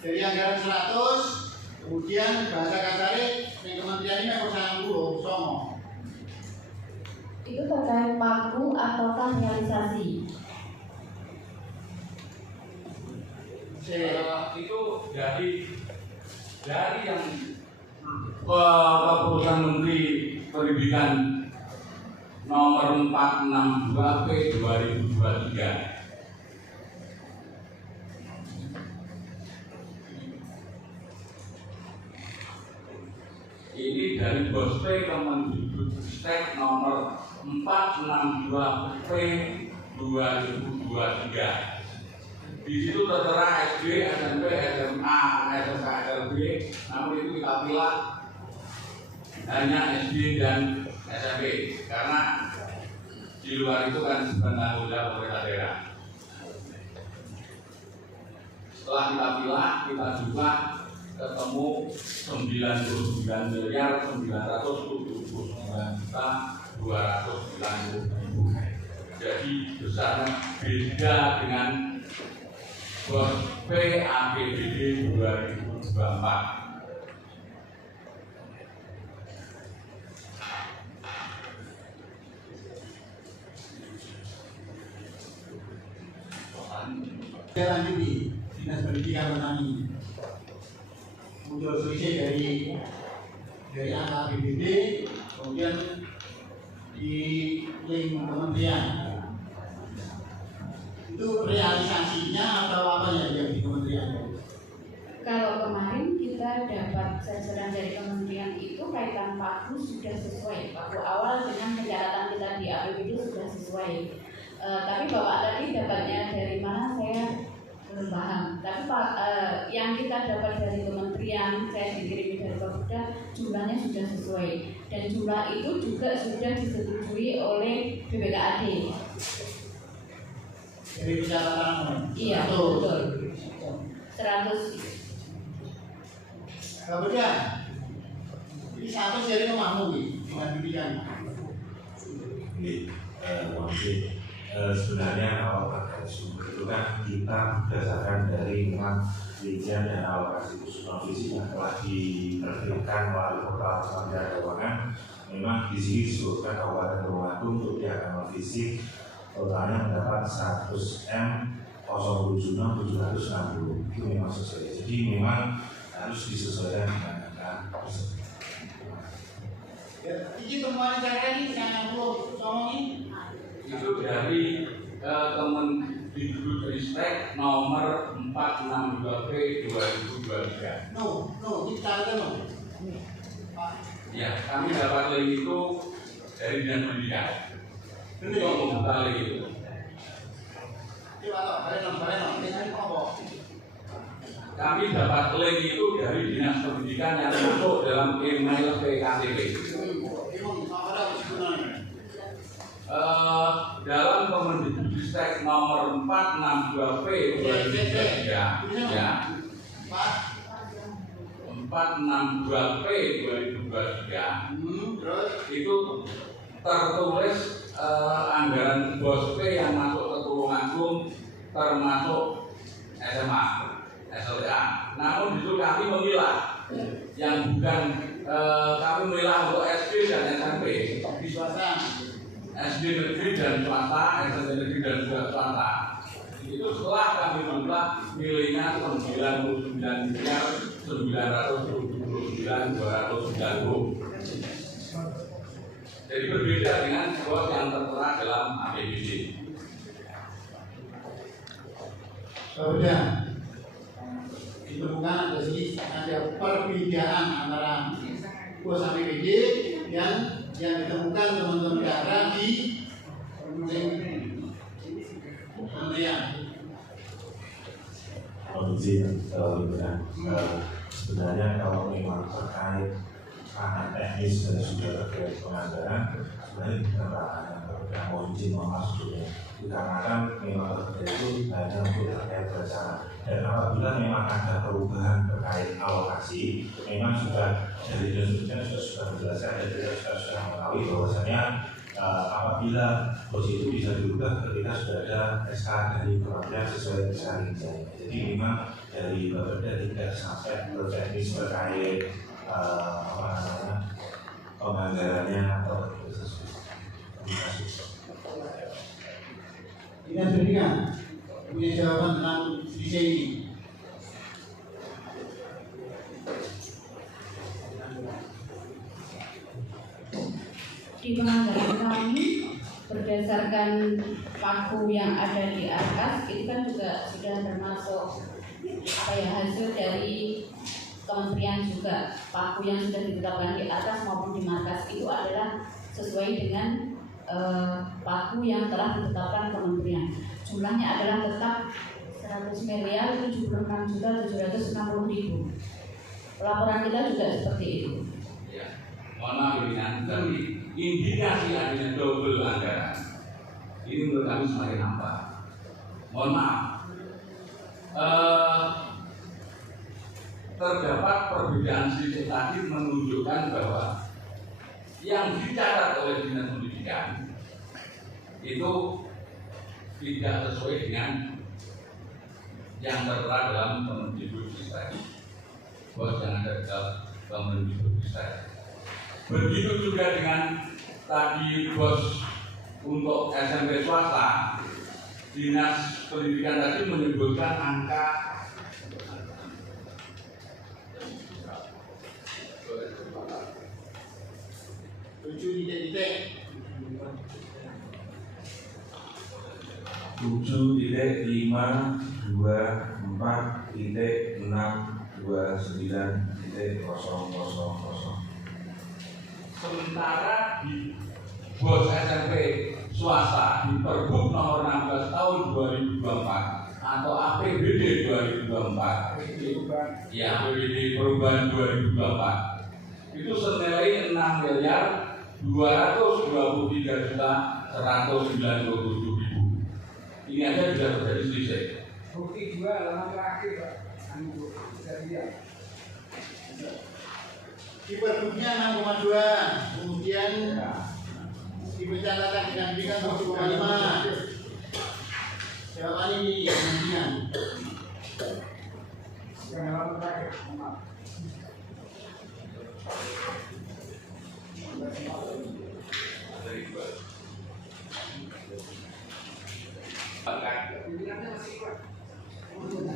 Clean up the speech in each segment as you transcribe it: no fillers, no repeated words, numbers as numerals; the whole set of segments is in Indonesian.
Dari anggaran 100, kemudian bahasa kasarnya yang kementerian ini perusahaan dulu, somo. Itu terkait pagu ataukah realisasi? Itu dari yang keputusan Menteri Pendidikan nomor 462 P 2023. Ini dari Bospek Kemendikbudristek nomor 462 P 2023. Di situ tertera SD, SMP, SMA, SMK, SLB, namun itu kita pilih hanya SD dan SMP karena di luar itu kan tanggung jawab pemerintah daerah. Setelah kita pilih, kita juga ketemu 99.979.290.000. Jadi besarnya beda dengan Bospek APBD 2024. Saya lanjuti Dinas Pendidikan Petani. Muncul selisih dari angka APBD, kemudian di link kementerian. Itu realisasinya atau apa yang di kementerian? Kalau kemarin kita dapat sasaran dari kementerian itu kaitan pagu sudah sesuai. Pagu awal dengan pencatatan kita di APBD sudah sesuai. Tapi Bapak tadi dapatnya dari mana saya belum paham. Tapi yang kita dapat dari kementerian, saya dikirimi dari Bapeda, jumlahnya sudah sesuai. Dan jumlah itu juga sudah disetujui oleh BPKAD. Dari pencatatan. Iya, betul. 100. Kemudian ini 100 jadi rumahmu dengan pendidikan. Ini sebenarnya kalau terkait sumber itu kan kita berdasarkan dari memang rincian dan alokasi khusus non fisik yang telah diterbitkan melalui portal Kementerian Keuangan. Memang di sini disebutkan Kabupaten Tulungagung untuk pihak non fisik totalnya mendapat 100M 076.760 itu memang sesuai. Jadi memang harus disesuaikan dengan angka tersebut. Ini temuan saya ini yang perlu ngomongin. Itu dari Kemendikbudristek nomor 462 P 2023. No, kita ada no. Ya, kami dapat link itu dari Dinas Pendidikan. Untuk membuka link itu. Kami dapat link itu dari Dinas Pendidikan yang masuk dalam email PKTP. Dalam Kemendikbudristek nomor 462 P 2023 ya 462 P 2023 itu tertulis anggaran Bospek yang masuk ke Tulungagung termasuk SMA, SLTA. Namun itu kami memilah yang bukan kami memilah untuk SD dan SMP Di swasta. SD negeri dan swasta, SMP negeri dan swasta. Itu setelah kami jumlah nilainya 99.979.290. Jadi berbeda dengan bos yang tertera dalam APBD. Kemudian ditemukan ada perbedaan antara bos APBD yang ditemukan teman-teman daerah di kementerian. Sebenarnya kalau memang terkait ranah teknis dan sudah terkait penganggaran, sebenarnya bukan ranah yang mau izin masuknya. Dikarenakan memang terkait itu hanya untuk terkait berencana. Dan apabila memang ada perubahan terkait alokasi, memang sudah dari Dinas Pendidikan sudah menjelaskan dan kita sudah mengetahui bahwasanya apabila posisi itu bisa diubah ketika sudah ada SK dari kementerian sesuai SK Rinjani. Jadi memang dari Bapeda tidak sampai ke teknis terkait penganggarannya atau sesuatu. Terima kasih. Dinas Pendidikan punya jawaban tentang visi ini. Di penganggaran kami berdasarkan paku yang ada di atas itu kan juga sudah termasuk hasil dari kementerian juga. Paku yang sudah ditetapkan di atas maupun di markas itu adalah sesuai dengan paku yang telah ditetapkan kementerian. Jumlahnya adalah tetap 100.076.760.000. Laporan kita juga seperti itu. Ya, mohon maaf tapi indikasi adanya double anggaran ini menurut kami semakin nampak. Mohon maaf, terdapat perbedaan sedikit tadi menunjukkan bahwa yang dicatat oleh Dinas Pendidikan itu tidak sesuai dengan yang tertera dalam Kemendikbudristek. Bos yang ada dalam Kemendikbudristek. Begitu juga dengan tadi bos untuk SMP swasta, Dinas Pendidikan tadi menyebutkan angka 7.54.629.00. Sementara di bos SMP swasta di Pergub nomor 16 tahun 2024 atau APBD 2024 ya APBD perubahan 2024 itu senilai 6.223.197.000. Ini aja sudah terjadi selisih. Bukti 2 halaman terakhir Pak. Di Pergubnya 6,2, kemudian di pencatatan Dinas Pendidikan 7,5. Jawaban ini kemudian Yang halaman terakhir. Maaf.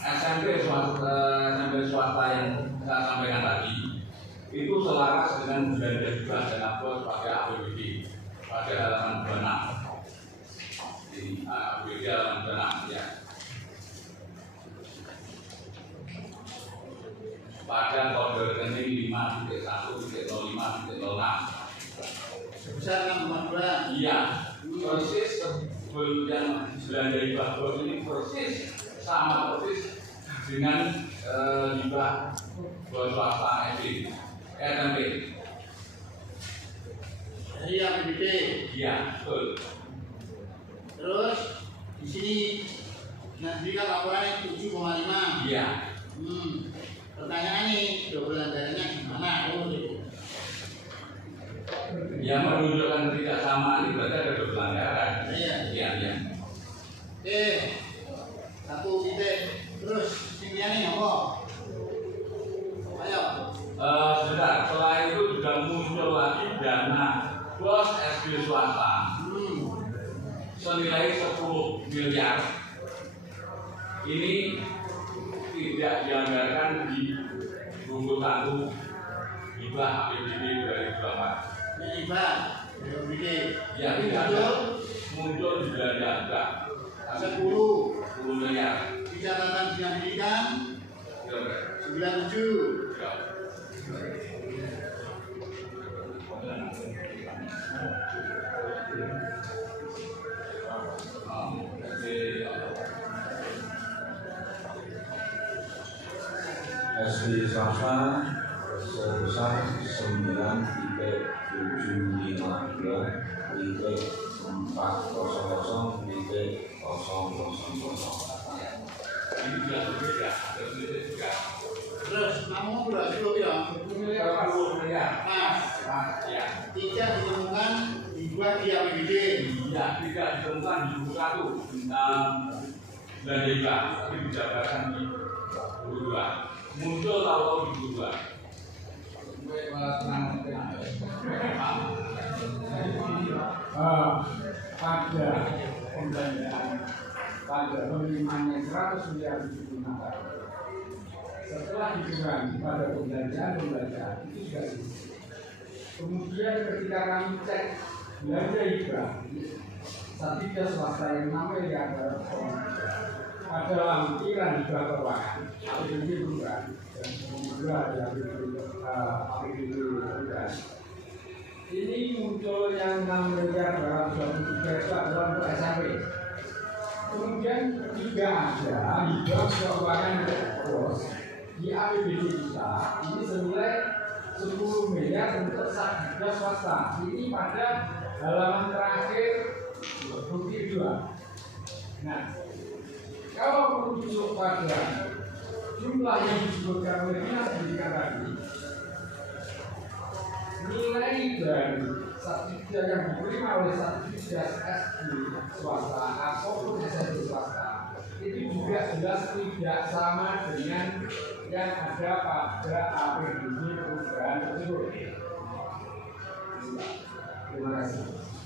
SMP swasta yang saya sampaikan tadi itu selaras dengan belanja juga dana bos pakai APBD pada halaman 26. Ini APBD halaman 26 ya. Pada kode rekening 5.1.05.06 sebesar 6,2. iya persis yang belanja hibah bos ini persis sama persis dengan hibah bos swasta SMP. Dari APBD. Iya, betul. Terus di sini Dinas Pendidikan laporannya 7,5. Iya. Pertanyaan ini double anggarannya gimana? Yang menunjukkan tidak sama ini berarti ada double anggaran. Iya. Iya. Satu titik. Terus ini apa? Ayo. Sebentar, selain itu juga muncul lagi dana bos SD swasta senilai 10 miliar. Ini tidak dianggarkan di bungkus satu hibah APBD 2024. Ini hibah APBD. Ya, tidak ada. Muncul di belanja juga 10 miliar. Di catatan Dinas Pendidikan 97. SD swasta sebesar 9.752.400.000. Ini juga berbeda, Terus kamu berarti lo ya? 10 miliar. Mas, Ya. tidak ditemukan di dibuat di APBD. Ya, tidak ditemukan di buku 1 dan juga tapi dijabarkan di buku 2. Muncul tahu-tahu di buku 2. Pada pembelanjaan pada penerimaannya 100 miliar digunakan. Setelah dikurangi pada pembelanjaan itu sudah selesai. Kemudian ketika kami cek belanja hibah Satgas swasta yang namanya ada lampiran hibah keuangan APBD bukan dan kemudian ada APBD bukan. Ini muncul yang 6 miliar 223 itu adalah untuk SMP. Kemudian juga ada hibah keuangan bos di APBD kita ini senilai 10 miliar untuk Satgas swasta. Ini pada halaman terakhir bukti 2. Nah, kalau merujuk pada jumlah yang disebutkan oleh Dinas Pendidikan tadi, nilai dari Satgas yang diterima oleh Satgas SD swasta ataupun SMP swasta itu juga jelas tidak sama dengan yang ada pada APBD perubahan tersebut. Terima kasih.